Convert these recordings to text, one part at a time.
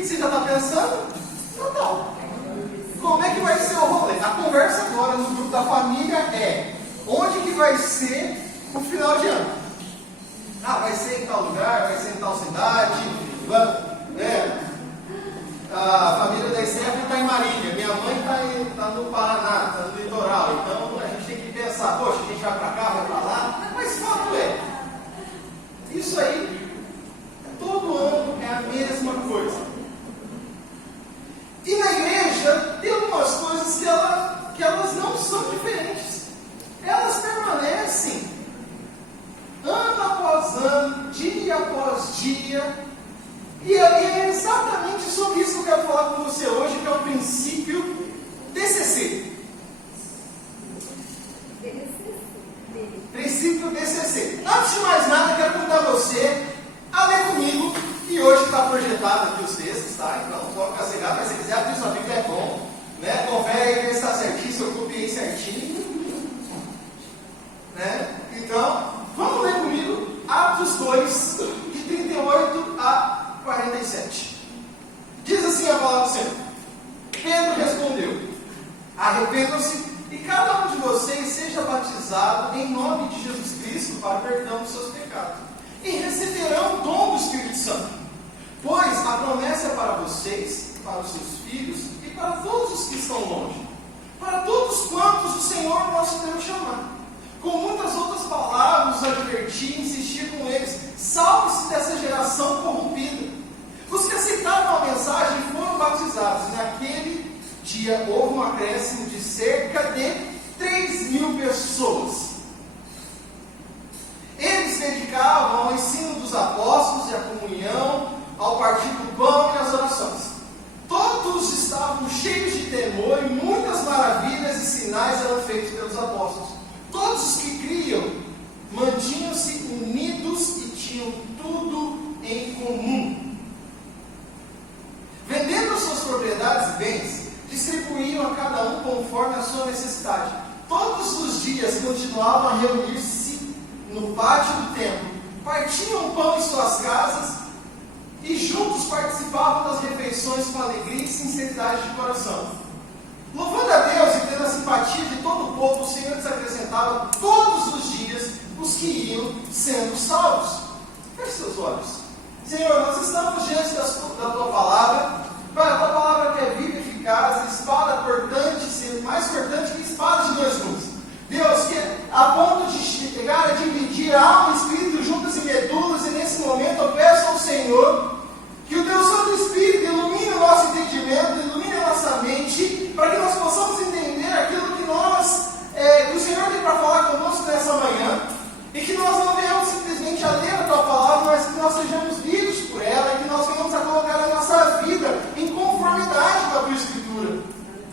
que você já está pensando? Natal. Como é que vai ser o rolê? A conversa agora no grupo da família é: onde que vai ser o final de ano? Ah, vai ser em tal lugar, vai ser em tal cidade. A família da Stephanie está em Marília, minha mãe está no Paraná, está no litoral. Então a gente tem que pensar: poxa, a gente vai para cá, vai para lá. Mas fato é, isso aí, todo ano é a mesma coisa. E na igreja tem algumas coisas que elas não são diferentes. Elas permanecem ano após ano, dia após dia. E é exatamente sobre isso que eu quero falar com você hoje, que é o princípio DCC. Princípio DCC. Antes de mais nada, quero convidar você a ler comigo. E hoje está projetado aqui os textos, tá? Então pode ficar cegado, mas se quiser abrir sua Bíblia é bom, né? Confere aí ver se está certinho, se eu copiei certinho, né? Então, vamos ler comigo Atos 2, de 38 a 47. Diz assim a palavra do Senhor: Pedro respondeu: arrependam-se e cada um de vocês seja batizado em nome de Jesus Cristo para o perdão dos seus pecados, e receberão o dom do Espírito Santo. Pois a promessa é para vocês, para os seus filhos e para todos os que estão longe, para todos quantos o Senhor nosso Deus chamar. Com muitas outras palavras os adverti e insisti com eles: salve-se dessa geração corrompida. Os que aceitaram a mensagem foram batizados. Naquele dia houve um acréscimo de cerca de 3.000 pessoas. Eles se dedicavam ao ensino dos apóstolos e à comunhão, ao partir do pão e às orações. Todos estavam cheios de temor e muitas maravilhas e sinais eram feitos pelos apóstolos. Todos os que criam mantinham-se unidos e tinham tudo em comum. Vendendo as suas propriedades e bens, distribuíam a cada um conforme a sua necessidade. Todos os dias continuavam a reunir-se no pátio do templo, partiam o pão em suas casas e juntos participavam das refeições com alegria e sinceridade de coração. Louvando a Deus e tendo a simpatia de todo o povo, o Senhor lhes acrescentava todos os dias os que iam sendo salvos. Feche seus olhos. Senhor, nós estamos diante da Tua palavra. Pai, a Tua palavra que é viva e eficaz, espada cortante, mais cortante que espada de dois gumes. Deus, que a ponto de chegar a dividir alma e espírito juntas e medulas, e nesse momento eu peço ao Senhor que o Teu Santo Espírito ilumine o nosso entendimento, ilumine a nossa mente, para que nós possamos entender aquilo que que o Senhor tem para falar conosco nessa manhã, e que nós não venhamos simplesmente a ler a Tua palavra, mas que nós sejamos guiados por ela, e que nós venhamos a colocar a nossa vida em conformidade com a Tua Escritura.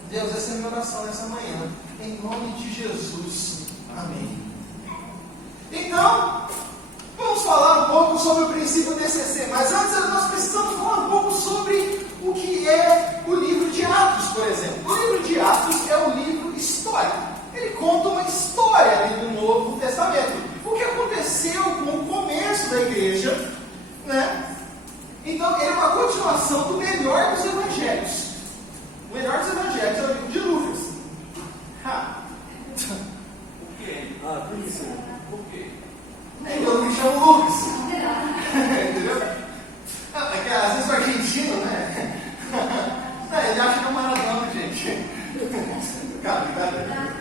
Deus, essa é a minha oração nessa manhã, em nome de Jesus. Amém. Então, vamos falar um pouco sobre o princípio DCC, mas antes nós precisamos falar um pouco sobre o que é o livro de Atos, por exemplo. O livro de Atos é um livro histórico. Ele conta uma história ali do Novo Testamento. O que aconteceu com o começo da igreja, né? Então, ele é uma continuação do melhor dos evangelhos. O melhor dos evangelhos é o livro de Lucas. Por quê? Por isso. Por quê? Então me chamo Lucas. Entendeu? É que às vezes o argentino, né? Ele acha que é um Maradona, gente. Cara, brincadeira.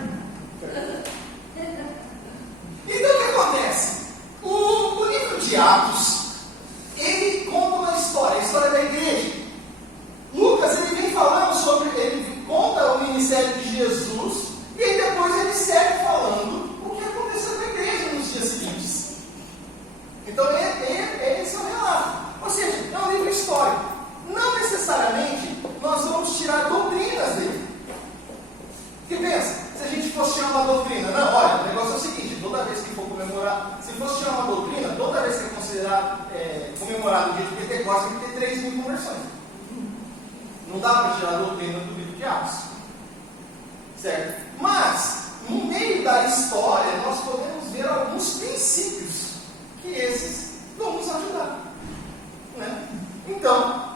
Então o que acontece? O livro de Atos, ele conta uma história, a história da igreja. Lucas, ele vem falando sobre, ele conta o ministério de Jesus, e aí depois ele segue falando o que aconteceu com a igreja nos dias seguintes. Então esse é o relato. Ou seja, é um livro histórico. Não necessariamente nós vamos tirar doutrinas dele. Porque pensa, se a gente fosse tirar uma doutrina, não, olha, o negócio é o seguinte: toda vez que for comemorar, se fosse tirar uma doutrina, toda vez que é considerado comemorado o dia de Pentecostes, tem que ter 3.000 conversões. Não dá para tirar a doutrina do livro de Atos. Certo? Mas, no meio da história, nós podemos ver alguns princípios que esses vão nos ajudar. Né? Então,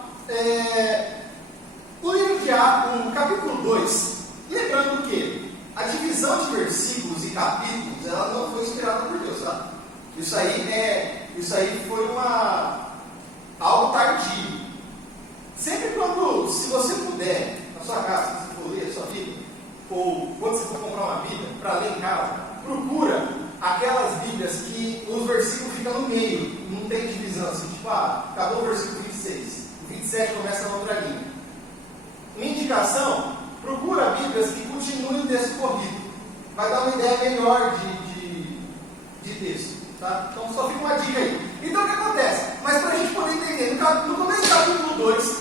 O livro de Atos, no capítulo 2, lembrando que a divisão de versículos e capítulos, ela não foi inspirada por Deus, tá? Isso aí foi algo tardio. Sempre se você puder, na sua casa, se você for ler a sua Bíblia, ou quando você for comprar uma Bíblia para ler em casa, procura aquelas Bíblias que os versículos ficam no meio, não tem divisão, assim, tipo, acabou o versículo 26, o 27 começa na outra linha. Minha indicação, procura Bíblias que continuem o texto corrido, vai dar uma ideia melhor de texto, tá? Então só fica uma dica aí. Então o que acontece? Mas para a gente poder entender, no começo do capítulo 2,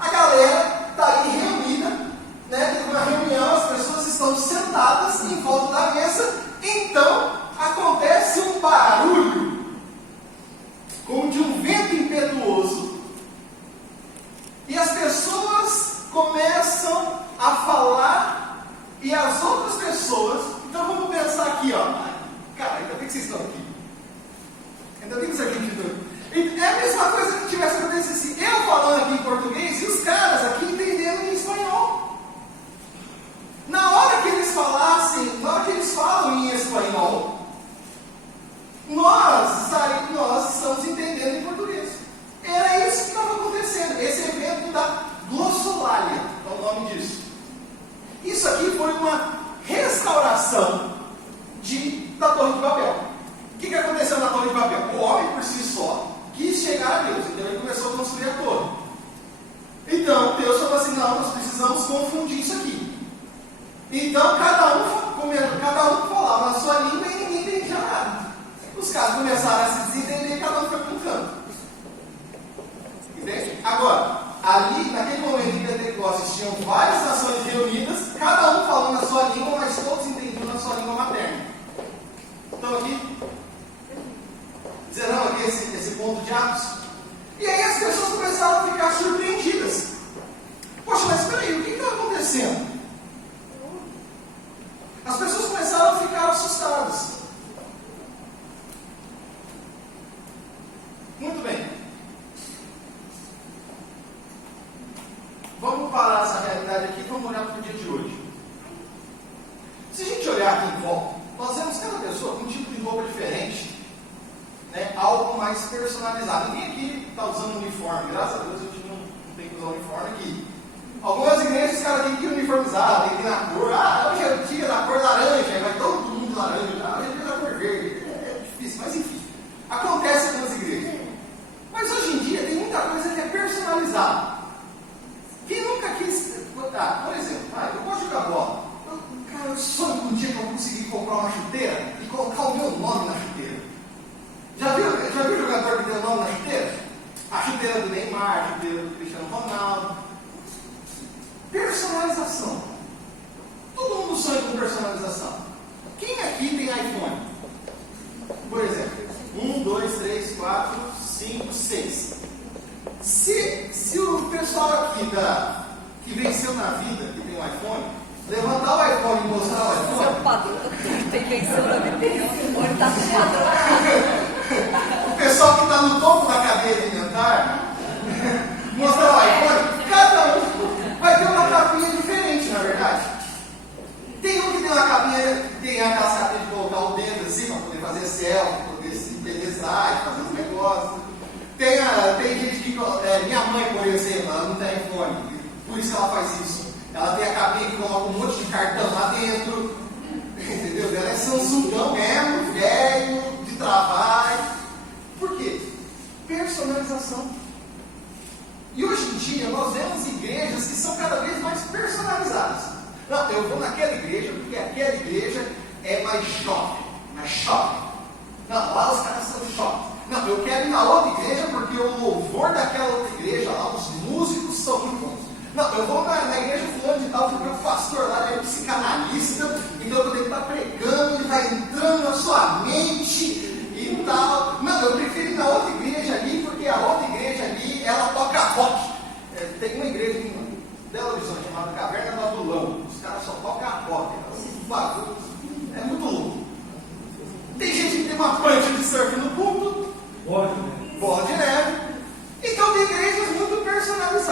a galera está ali reunida, né? Teve uma reunião, as pessoas estão sentadas em volta da mesa, então acontece um barulho como de um vento impetuoso e as pessoas começam a falar e as outras pessoas, então vamos pensar aqui, cara, ainda bem que vocês estão aqui, ainda bem que isso aqui é a mesma coisa que tivesse acontecido assim, eu falando aqui em português e os caras aqui entendendo em espanhol. Na hora que eles falam em espanhol, nós estamos entendendo em português. Era isso que estava acontecendo. Esse evento da glossolalia, é o nome disso. Isso aqui foi uma restauração da Torre de Babel. O que aconteceu na Torre de Babel? O homem por si só quis chegar a Deus, então ele começou a construir a torre. Então Deus falou assim: não, nós precisamos confundir isso aqui. Então cada um falava na sua língua e ninguém entendia nada. Os caras começaram a se desentender e cada um foi para um canto. Entende? Agora, ali, naquele momento em Pentecostes, tinham várias nações reunidas, cada um falando na sua língua, mas todos entendiam na sua língua materna. Estão aqui? Zerão aqui esse ponto de Atos. E aí as pessoas começaram a ficar surpreendidas. Poxa, mas espera aí, o que está acontecendo? As pessoas começaram a ficar assustadas. Muito bem. Vamos parar essa realidade aqui e vamos olhar para o dia de hoje. Se a gente olhar aqui em volta, nós vemos cada pessoa com um tipo de roupa diferente, né? Algo mais personalizado. Ninguém aqui está usando uniforme, graças a Deus a gente não tem que usar uniforme aqui. Algumas igrejas os caras têm que uniformizar, tem que ir na cor. Hoje é o dia da cor laranja, vai todo mundo de laranja. Hoje é o dia da cor verde. É difícil, mas enfim. Acontece em algumas igrejas. Mas hoje em dia tem muita coisa que é personalizada. Quem nunca quis. Por exemplo, eu gosto de jogar bola. Eu sonho que um dia que eu conseguir comprar uma chuteira e colocar o meu nome na chuteira. Já viu o jogador que tem o nome na chuteira? A chuteira do Neymar, a chuteira do Cristiano Ronaldo. Personalização. Todo mundo sonha com personalização. Quem aqui tem iPhone? Por exemplo, 1, 2, 3, 4, 5, 6. Se o pessoal aqui que venceu na vida, que tem um iPhone, levantar o iPhone e mostrar o iPhone. Seu padrão tem venceu na vida, tem um iPhone, está no padrão. O pessoal que está no topo da cadeia alimentar, mostrar o iPhone, cada um vai ter uma capinha diferente, na verdade. Tem um que tem uma capinha, tem aquelas capinhas de colocar o dedo assim, para poder fazer selfie, para poder se embelezar, fazer os negócios. Tem gente que. Minha mãe, por exemplo, ela não tem iPhone, por isso ela faz isso. Ela tem a cabine que coloca um monte de cartão lá dentro, entendeu? Ela é Samsungão mesmo, velho, de trabalho. Por quê? Personalização. E hoje em dia nós vemos igrejas que são cada vez mais personalizadas. Não, eu vou naquela igreja porque aquela igreja é mais shopping, mais shopping. Não, lá os caras são shopping. Não, eu quero ir na outra igreja porque o louvor daquela outra igreja lá, os músicos são muito bons. Não, eu vou na igreja fulano de tal porque o pastor lá é psicanalista, então eu tenho que estar pregando, ele vai entrando na sua mente e tal. Não, eu prefiro ir na outra igreja ali porque a outra igreja ali, ela toca rock. Tem uma igreja em Belo Horizonte chamada Caverna do Adulão, os caras só tocam rock, é muito louco. Tem gente que tem uma prancha de surf no púlpito, bola de neve. Então tem igrejas muito personalizadas.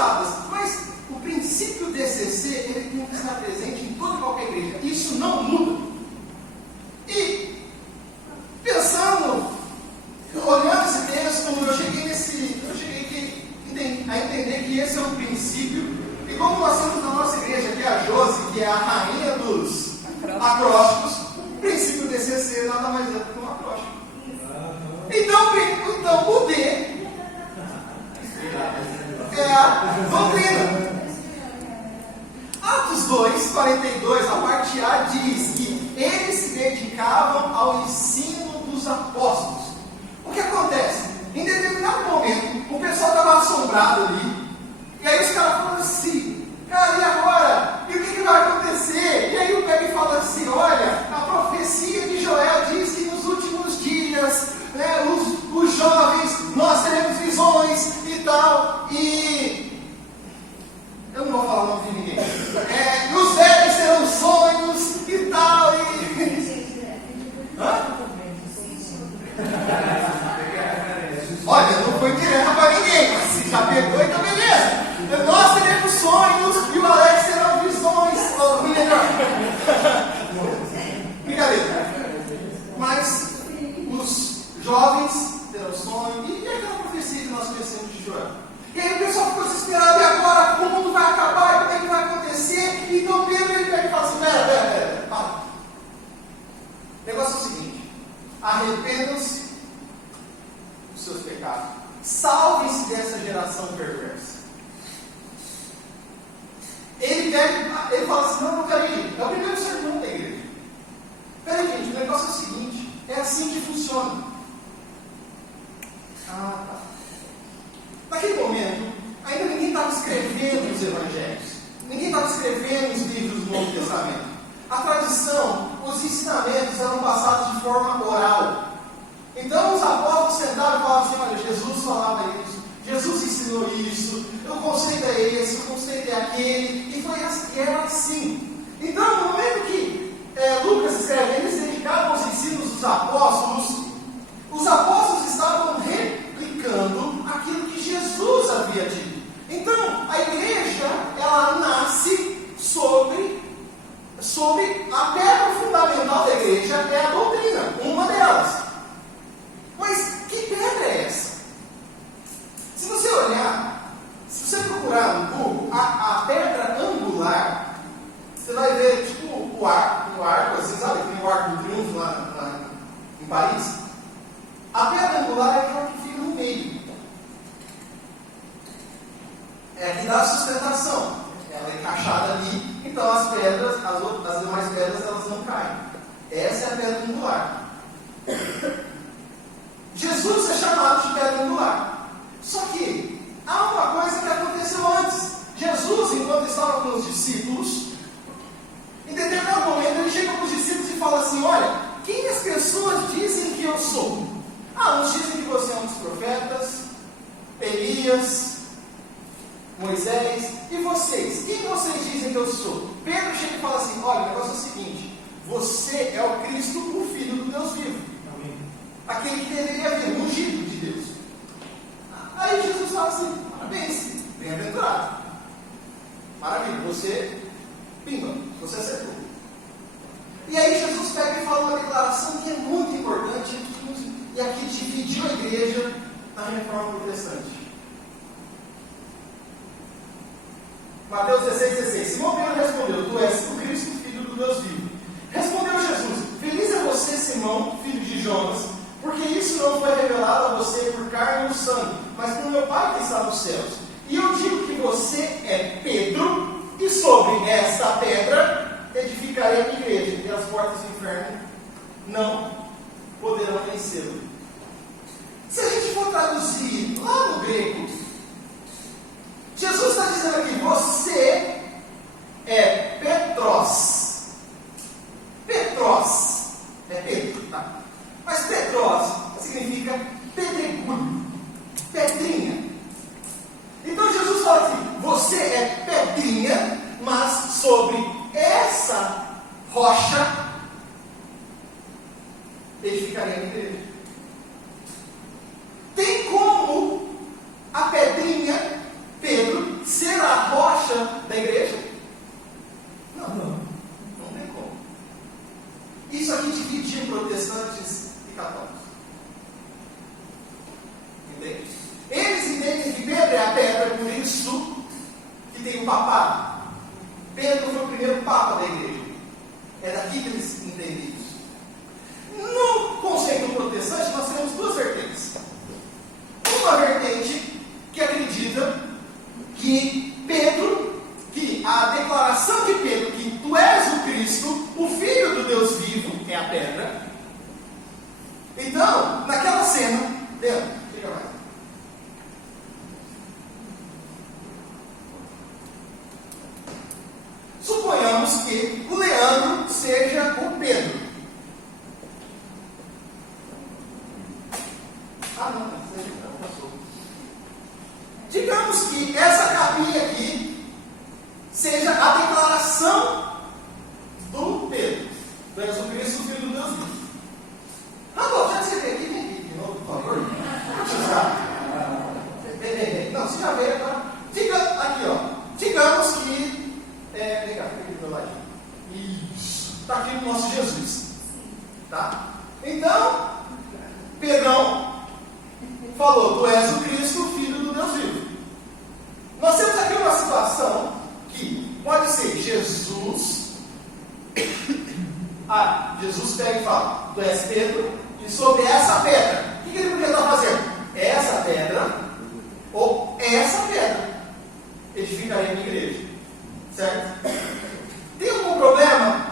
não muda. E pensando, olhando esse texto, eu cheguei a entender que esse é um princípio. E como nós temos na nossa igreja aqui a Josi, que é a rainha dos acrósticos, o princípio DCC nada mais é do que um acróstico. Então o D é a doutrina. Atos 2, 42, a parte A diz que eles se dedicavam ao ensino dos apóstolos. O que acontece? Em determinado momento, o pessoal estava assombrado ali, e aí os caras falam assim: cara, e agora? E o que vai acontecer? E aí o pega e fala assim: olha, a profecia de Joel diz que nos últimos dias, né, os jovens, nós teremos visões e tal, e eu não vou falar o nome de ninguém. Os velhos terão sonhos e tal, Olha, não foi direto para ninguém, mas se já pegou, então beleza. Nós teremos sonhos e o Alex terão visões. Ou melhor. Brincadeira. Mas os jovens terão sonhos. E aquela profecia que nós conhecemos de Joel. E aí o pessoal ficou desesperado. E agora? O mundo vai acabar? E como é que vai acontecer? Então Pedro ele pega e fala assim: pera, para. O negócio é o seguinte: arrependam-se dos seus pecados. Salvem-se dessa geração perversa. Ele fala assim: não, peraí, é o primeiro sermão da igreja. Peraí, gente, o negócio é o seguinte: é assim que funciona. Tá. Naquele momento, ainda ninguém estava escrevendo os evangelhos. Ninguém estava escrevendo os livros do Novo Testamento. A tradição, os ensinamentos eram passados de forma oral. Então os apóstolos sentavam e falavam assim: olha, Jesus falava isso, Jesus ensinou isso, o conceito é esse, o conceito é aquele, e era assim. Então, no momento que Lucas escreve, eles se dedicavam aos ensinos dos apóstolos, os apóstolos estavam replicando aquilo que Jesus havia dito. Então, a igreja, ela nasce sobre a pedra fundamental da igreja, é a doutrina, uma delas. Mas que pedra é essa? Se você olhar, se você procurar no Google, a pedra angular, você vai ver tipo o arco, assim, sabe? Tem o Arco do Triunfo lá em Paris. A pedra angular é aquela que fica no meio. É a que dá a sustentação. Ela é encaixada ali, então as pedras, as demais pedras, elas não caem. Essa é a pedra angular. Jesus é chamado de pedra angular. Só que há uma coisa que aconteceu antes. Jesus, enquanto estava com os discípulos, em determinado momento ele chega para os discípulos e fala assim: olha, quem as pessoas dizem que eu sou? Uns dizem que você é um dos profetas, Elias, Moisés, e vocês? Quem vocês dizem que eu sou? Pedro chega e fala assim: olha, o negócio é o seguinte, você é o Cristo, o Filho do Deus vivo. Aquele que deveria vir, o ungido de Deus. Aí Jesus fala assim: parabéns, bem-aventurado. Maravilha, você, pimba, você acertou. E aí Jesus pega e fala uma declaração que é muito importante e aqui dividiu a igreja na reforma protestante. Mateus 16,16. Simão Pedro respondeu: tu és o Cristo, filho do Deus vivo. Respondeu Jesus: feliz é você, Simão, filho de Jonas, porque isso não foi revelado a você por carne ou sangue, mas por meu Pai que está nos céus. E eu digo que você é Pedro, e sobre esta pedra edificarei a minha igreja, e as portas do inferno não poderão vencê-lo. Se a gente for traduzir lá no grego, Jesus está dizendo aqui: você é Petros. Petros é Pedro, tá? Mas Petros significa pedregulho, pedrinha. Então Jesus fala assim: você é pedrinha, mas sobre essa rocha edificarei a minha igreja. Tem como a pedrinha, Pedro, ser a rocha da igreja? Não tem como. tem o papado. Pedro foi o primeiro papa da igreja. É daqui que eles entendem isso. No conceito protestante, nós temos duas vertentes. Uma vertente que acredita que a declaração de Pedro, que tu és o Cristo, o Filho do Deus vivo, é a pedra. Então, naquela cena, Leandro, chega mais. Suponhamos que o Leandro seja o Pedro. Não passou. Digamos que essa capinha aqui seja a declaração do Pedro. Tu és o Cristo, o Filho do Deus vivo. Randolfo, já que você veio aqui, vem aqui de novo, por favor. Não, você já veio agora. Aqui, ó. Digamos que. Vem cá, fica aqui do meu ladinho. Isso. Está aqui o nosso Jesus. Tá? Então, Pedrão falou: tu és o Cristo, o Filho do Deus vivo. Nós temos aqui uma situação que pode ser Jesus. Jesus pega e fala: tu és Pedro, e sobre essa pedra, o que ele podia estar fazendo? Essa pedra, ou essa pedra, edificaria a minha igreja. Certo? Tem algum problema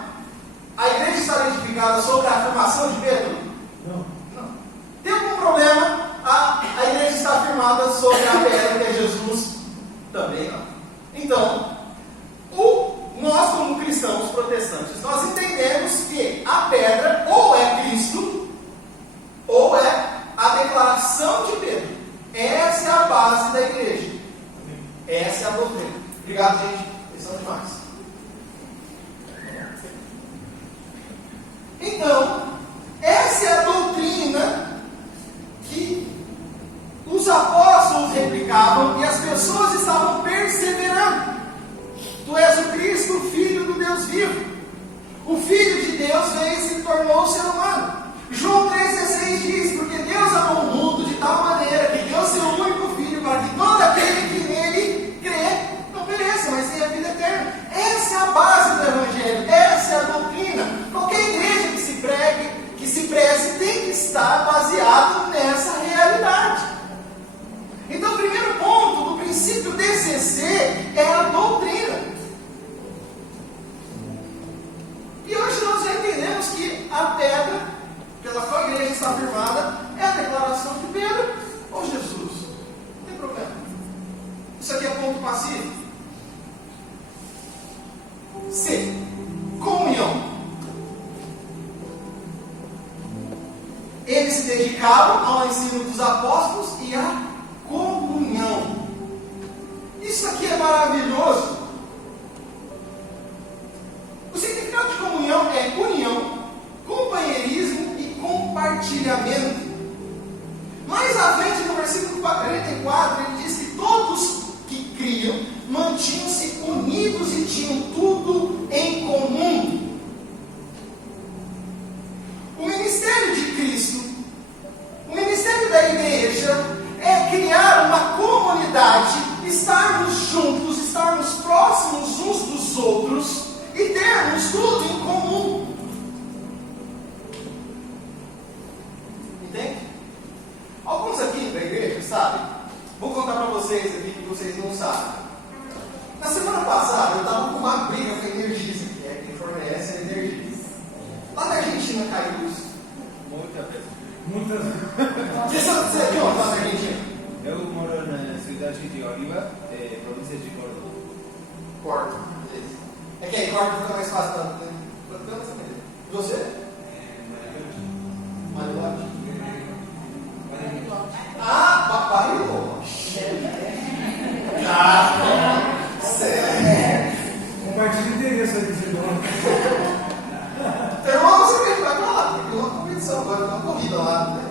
a igreja estar edificada sobre a afirmação de Pedro? Não. Tem algum problema a igreja estar afirmada sobre a pedra que é Jesus? Também não. Então, nós como cristãos protestantes, nós entendemos que a pedra ou é Cristo, ou é a declaração de Pedro. Essa é a base da igreja. Essa é a doutrina. Obrigado, gente. Eles são demais. Então, essa é a doutrina que os apóstolos replicavam e as pessoas estavam perseverando. Tu és o Cristo, o Filho do Deus vivo. O Filho de Deus veio e se tornou ser humano. João 3,16 diz: porque Deus amou o mundo de tal maneira que deu seu único Filho para que todo aquele que nele crê não pereça, mas tenha vida eterna. Essa é a base do Evangelho, essa é a doutrina. Qualquer igreja que se preze tem que estar baseado nessa realidade. Então, o primeiro ponto do princípio DCC é a doutrina. E hoje nós já entendemos que a pedra, pela qual a igreja está firmada, é a declaração de Pedro ou Jesus. Não tem problema. Isso aqui é ponto passivo. C. Comunhão. Eles se dedicavam ao ensino dos apóstolos e à comunhão. Isso aqui é maravilhoso. O significado de comunhão é união, companheirismo e compartilhamento. Mais à frente, no versículo 44, ele diz que todos que criam mantinham-se unidos e tinham tudo em comum. O ministério de Cristo, o ministério da igreja, é criar uma comunidade, estarmos juntos, estarmos próximos uns dos outros e termos tudo em comum. Entende? Alguns aqui da igreja sabem. Vou contar para vocês aqui que vocês não sabem. Na semana passada eu estava com uma briga com a Energisa, que é quem fornece a energia. Lá na Argentina caiu isso. Muitas vezes. Você é de onde lá na Argentina? Eu moro na cidade de Oliva, província de Córdoba. Córdoba, beleza. É que aí Córdoba fica mais fácil para saber. E você? Bariloche. Bariloche. Sério. Compartilha o endereço aí, você Irmão, você vai para lá, porque tem uma competição agora, tem uma corrida lá. Né?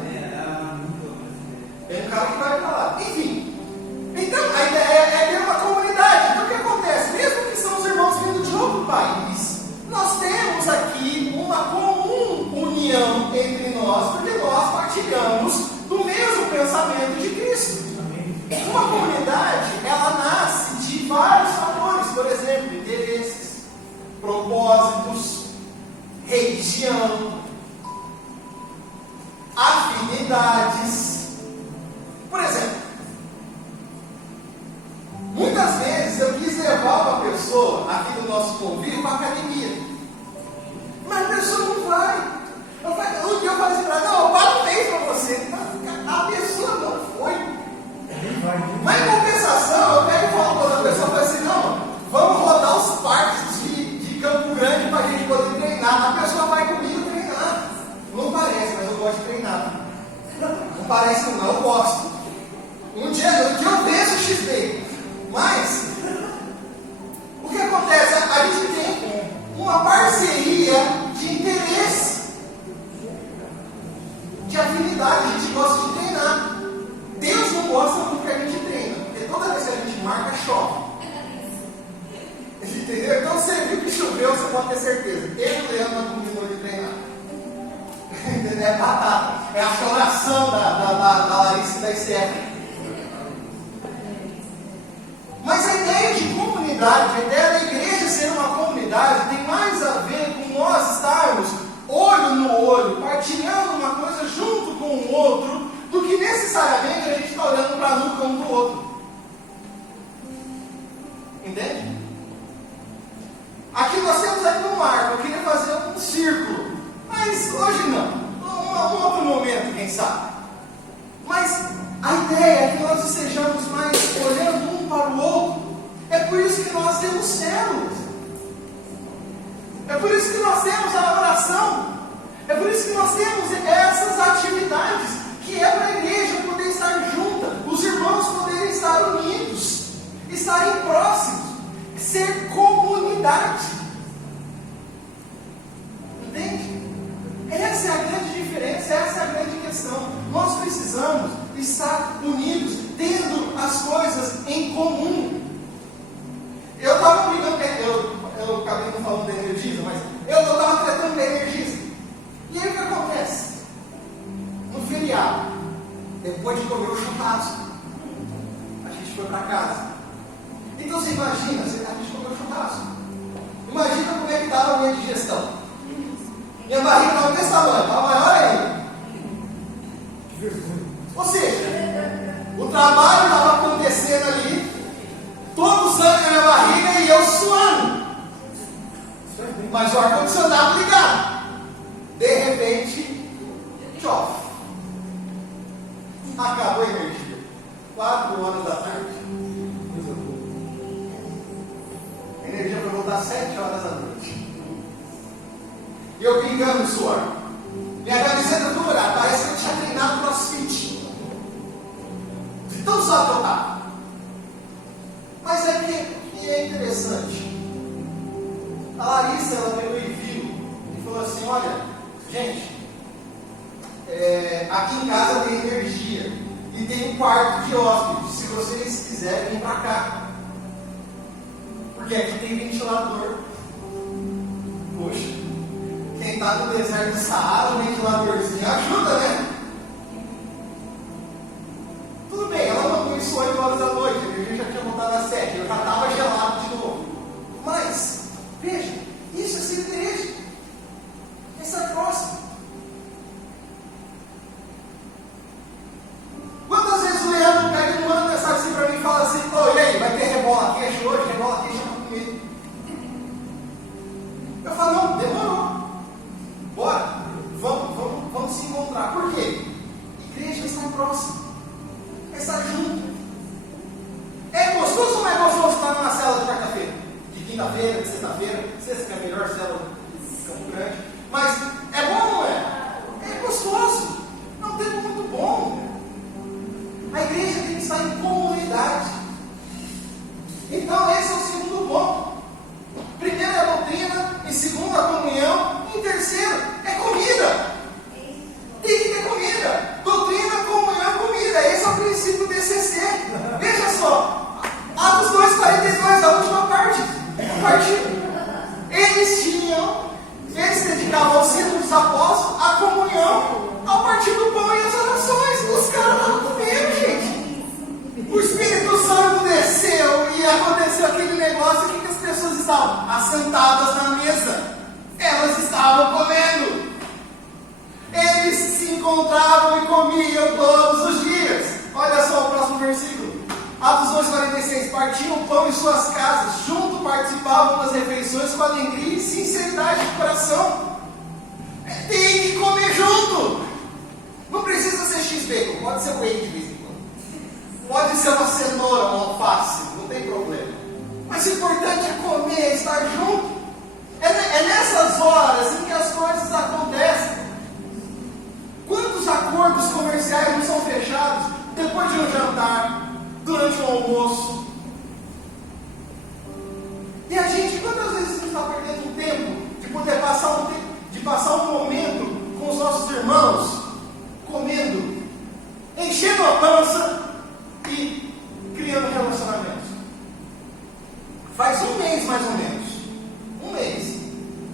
Tem um cara que vai para lá. Enfim. Então, a ideia é ter uma comunidade. Então, o que acontece? Mesmo que são os irmãos vindo de outro país, nós temos aqui uma comum união entre nós, porque nós partilhamos do mesmo pensamento de Cristo. Uma comunidade, ela nasce de vários fatores. eu quis levar uma pessoa aqui do nosso convívio para a academia. Mas a pessoa não vai. Um dia eu falei assim para ela, não, eu pago um mês para você. A pessoa não foi. Mas em compensação, eu pego e falo para a pessoa, eu falo assim, não, vamos rodar os parques de Campo Grande para a gente poder treinar. A pessoa vai comigo treinar. Não parece, mas eu gosto de treinar. Não parece não, eu gosto. Um dia eu venço o XP. Mas, o que acontece? A gente tem uma parceria de interesse, de afinidade, a gente gosta de treinar. Deus não gosta muito que a gente treina, porque toda vez que a gente marca, chove. Entendeu? Então, você viu que choveu, você pode ter certeza. Eu e o Leandro não combinou de treinar. Entendeu? É batata. É a choração da Larissa e da Stephanie. Mas a ideia de comunidade, a ideia da igreja ser uma comunidade, tem mais a ver com nós estarmos olho no olho, partilhando uma coisa junto com o outro, do que necessariamente a gente está olhando para a nuca um do outro. Entende? Aqui nós temos aqui um arco, eu queria fazer um círculo, mas hoje não. Um outro momento, quem sabe. Mas a ideia é que nós estejamos mais olhando um para o outro. É por isso que nós temos células. É por isso que nós temos a oração. É por isso que nós temos essas atividades, que é para a igreja poder estar junta, os irmãos poderem estar unidos, estarem próximos, ser comunidade. Entende? Essa é a grande diferença, essa é a grande questão. Nós precisamos estar unidos, tendo as coisas em comum. Eu estava brigando, eu acabei não falando da Energisa, mas eu estava tratando da Energisa. E aí o que acontece? No feriado, depois de comer o churrasco, a gente foi para casa. Então você imagina, a gente comeu o churrasco. Imagina como é que estava a minha digestão. Minha barriga estava desse tamanho, estava maior ainda. Ou seja, o trabalho estava acontecendo ali, todo o sangue na minha barriga e eu suando. Mas o ar-condicionado ligado. De repente, chove. Acabou a energia. 4 horas da tarde. A energia vai voltar às 7 horas da noite. E eu pingando o suor. Minha camiseta dura, parece que eu tinha treinado crossfit. De tão só que eu estava. Mas é que é interessante. A Larissa, ela pegou e viu e falou assim, olha, gente, aqui em casa tem energia e tem um quarto de hóspedes, se vocês quiserem vir para cá. Porque aqui tem ventilador. Poxa, quem está no deserto do Saara, o ventiladorzinho ajuda, né? Tudo bem, ela mandou isso 8 horas da noite, a energia já tinha voltado às 7, eu já estava gelado de novo. Mas, veja, isso é ser igreja. É estar próximo. Quantas vezes o Leandro pega e manda mensagem assim para mim e fala assim, e aí, vai ter rebola queijo hoje? Rebola queijo para comer. Eu falo, não, demorou. Bora, vamos se encontrar. Por quê? Igreja é estar próximo. É estar junto. É gostoso ou não é gostoso estar numa célula de quarta-feira? De quinta-feira, de sexta-feira, sexta que é a melhor célula de Campo Grande. Mas é bom ou não é? É gostoso. É um tempo muito bom. A igreja tem que estar em comunidade. Então esse é o segundo ponto. Primeiro é a doutrina, em segundo a comunhão, e em terceiro é comida. Tem que ter comida. Doutrina, comunhão, comida. Esse é o princípio DCC. Veja só, Atos 2:42, a última parte. Eles se dedicavam ao ensino dos apóstolos, à comunhão, ao partir do pão e às orações. Os caras estavam comendo, gente. O Espírito Santo desceu e aconteceu aquele negócio. O que as pessoas estavam? Assentadas na mesa. Elas estavam comendo. Eles se encontravam e comiam todos os dias. Olha só o próximo versículo. Atos 2,46, partiam o pão em suas casas, junto participavam das refeições com alegria e sinceridade de coração. Tem que comer junto. Não precisa ser x-bacon, pode ser whey de vez em quando. Pode ser uma cenoura, uma alface, não tem problema. Mas o importante é comer, é estar junto. É nessas horas em que as coisas acontecem. Quantos acordos comerciais não são fechados depois de um jantar, durante um almoço? E a gente, quantas vezes a gente está perdendo um tempo de poder passar um momento com os nossos irmãos, comendo, enchendo a pança e criando relacionamentos? Faz um mês mais ou menos, um mês,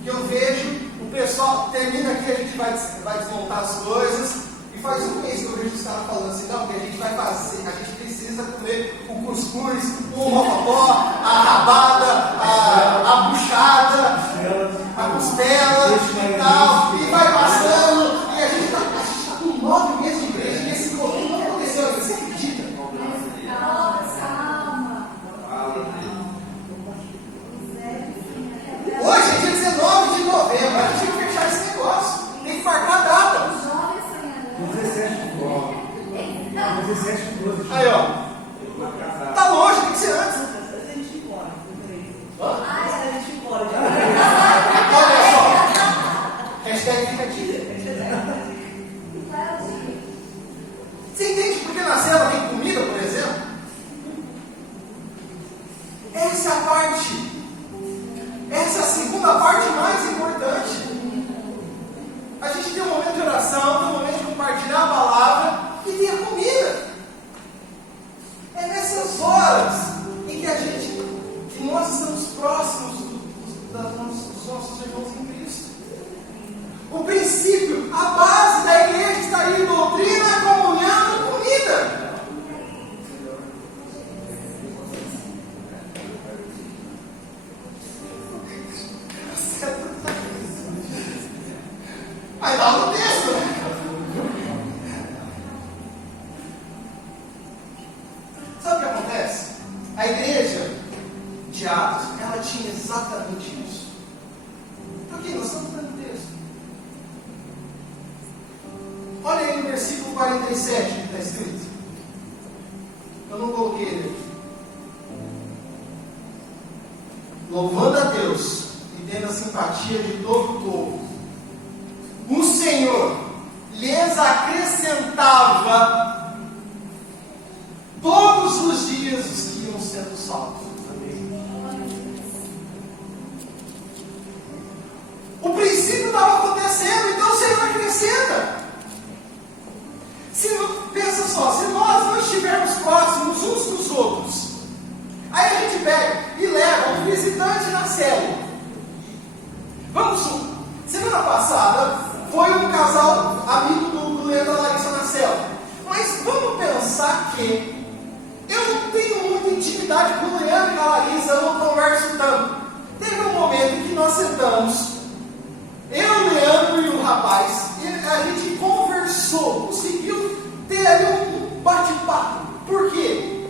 que eu vejo o pessoal, termina aqui, a gente vai desmontar as coisas, e faz um mês que eu vejo os caras falando assim, não, que a gente vai fazer, a gente precisa comer o cuscuz, o mocotó, a rabada, a buchada, a costela e tal, e vai passando, e a gente está com 9 meses de igreja, e esse momento não aconteceu, você acredita? Hoje é dia 19 de novembro, a gente tem que fechar esse negócio, tem que marcar a data. 17 de 12. Aí, ó. Tá longe, tem que ser antes. Olha só. Hashtag fica aqui. Você entende por que na cela tem comida, por exemplo? Essa é a parte. Essa é a segunda parte mais importante. A gente tem um momento de oração, tem um momento de compartilhar a palavra e tem a comida. É nessas horas em que nós estamos próximos dos nossos irmãos em Cristo. O princípio, a base da igreja está aí: doutrina, comunhão e comida. Aí dá no texto, né? Sabe o que acontece? A igreja de Atos, ela tinha exatamente isso. Aqui, nós estamos dando texto. Olha aí no versículo 47 que está escrito. Eu não coloquei ele aqui. Louvando a Deus e tendo a simpatia de todo o povo, o Senhor lhes acrescentava todos os dias os que iam sendo salvos. O princípio estava acontecendo, então o Senhor acrescenta. Pensa só, se nós não estivermos próximos uns dos outros, aí a gente pega e leva um visitante na célula. Vamos supor, semana passada foi um casal amigo do Leandro e da Larissa na célula. Mas vamos pensar que eu não tenho muita intimidade com o Leandro e a Larissa, eu não converso tanto. Teve um momento em que nós sentamos, eu, o Leandro e o rapaz, e a gente conversou, conseguiu ter ali um bate-papo. Por quê?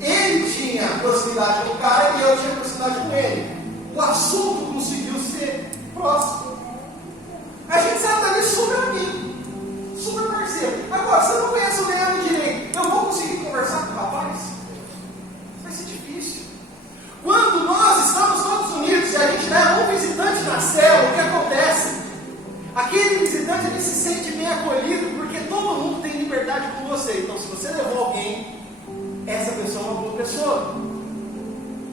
Ele tinha proximidade com o cara e eu tinha proximidade com ele. O assunto conseguiu ser próximo. A gente sabe dali super amigo, super parceiro. Agora, se eu não conheço o Leandro direito, eu vou conseguir conversar com o rapaz? Vai ser difícil. Quando nós estamos todos unidos e a gente leva um visitante na célula, o que acontece? Aquele visitante, ele se sente bem acolhido, porque todo mundo tem liberdade com você. Então, se você levou alguém, essa pessoa é uma boa pessoa.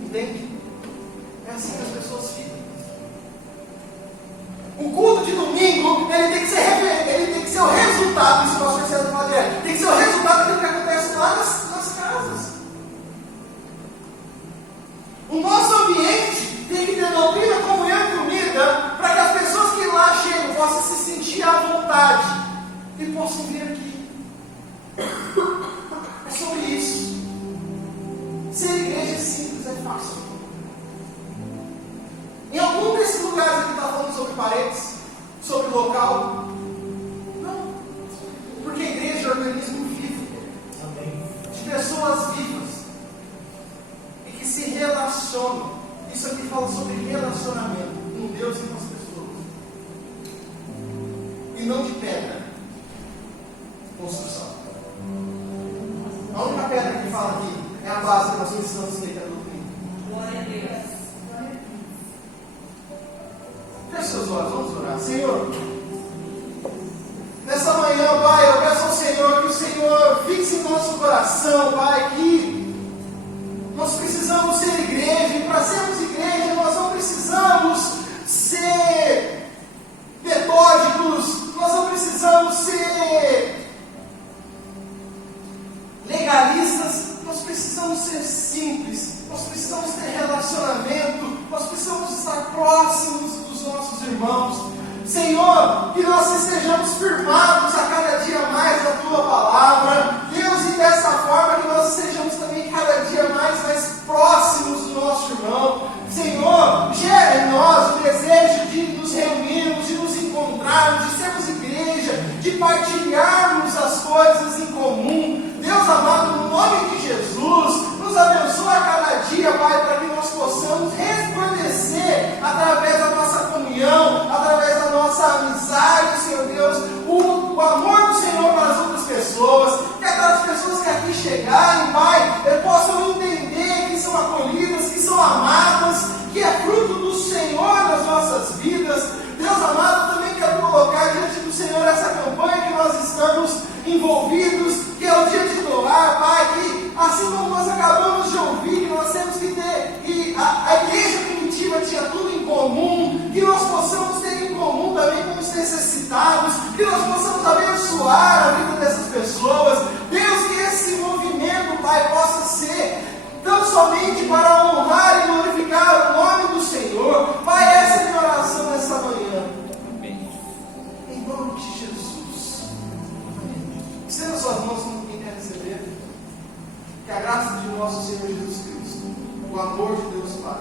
Entende? É assim que as pessoas ficam. O culto de domingo, ele tem que ser o resultado, isso o pastor César fala direto, tem que ser o resultado daquilo que acontece lá nas casas. O nosso ambiente tem que ter doutrina, comunhão e comida, para que as pessoas que lá chegam possam se sentir à vontade e possam vir aqui. É sobre isso. Ser igreja é simples, é fácil. Em algum desses lugares aqui está falando sobre paredes, sobre local, relacionam. Isso aqui fala sobre relacionamento com Deus e com as pessoas. E não de pedra. Construção. A única pedra que fala aqui é a base que nós precisamos ter, que é a doutrina. Glória a Deus. Feche seus olhos, vamos orar. Senhor, nessa manhã, Pai, eu peço ao Senhor que o Senhor fixe em nosso coração, Pai, que nós precisamos ser igreja, e para sermos igreja, nós não precisamos ser metódicos, nós não precisamos ser legalistas, nós precisamos ser simples, nós precisamos ter relacionamento, nós precisamos estar próximos dos nossos irmãos. Senhor, que nós estejamos firmados a cada dia mais na Tua Palavra, Deus, e dessa forma que nós estejamos também cada dia mais próximos do nosso irmão. Senhor, gera em nós o desejo de nos reunirmos, de nos encontrarmos, de sermos igreja, de partilharmos as coisas em comum. Deus amado, no nome de Jesus, nos abençoa a cada dia, Pai, para que nós possamos resplandecer através da nossa comunhão, através da nossa amizade, Senhor Deus, o amor do Senhor para as outras pessoas, que aquelas pessoas que aqui chegarem, Pai, possam entender que são acolhidas, que são amadas, que é fruto do Senhor nas nossas vidas. Deus amado, também quero colocar diante do Senhor essa campanha que nós estamos envolvidos, que é o dia de doar, Pai, que assim como nós acabamos de ouvir, que nós temos que ter, que a igreja primitiva tinha tudo em comum, que nós possamos ter em comum também com os necessitados, que nós possamos abençoar a vida dessas pessoas. Deus, que esse movimento, Pai, possa ser tão somente para honrar e glorificar o nome do Senhor. Pai, essa é a minha oração nessa manhã. Em nome de Jesus. Estenda suas mãos como quem quer receber. Que a graça de nosso Senhor Jesus Cristo, o amor de Deus Pai,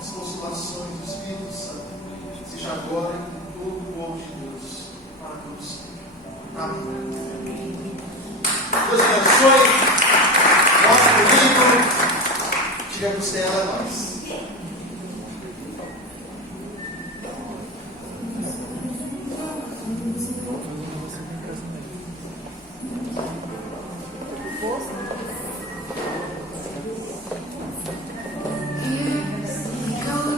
as consolações do Espírito Santo, seja agora e todo o povo de Deus, para todos sempre. Amém. Deus abençoe. Nosso comigo. Tira a costela a nós.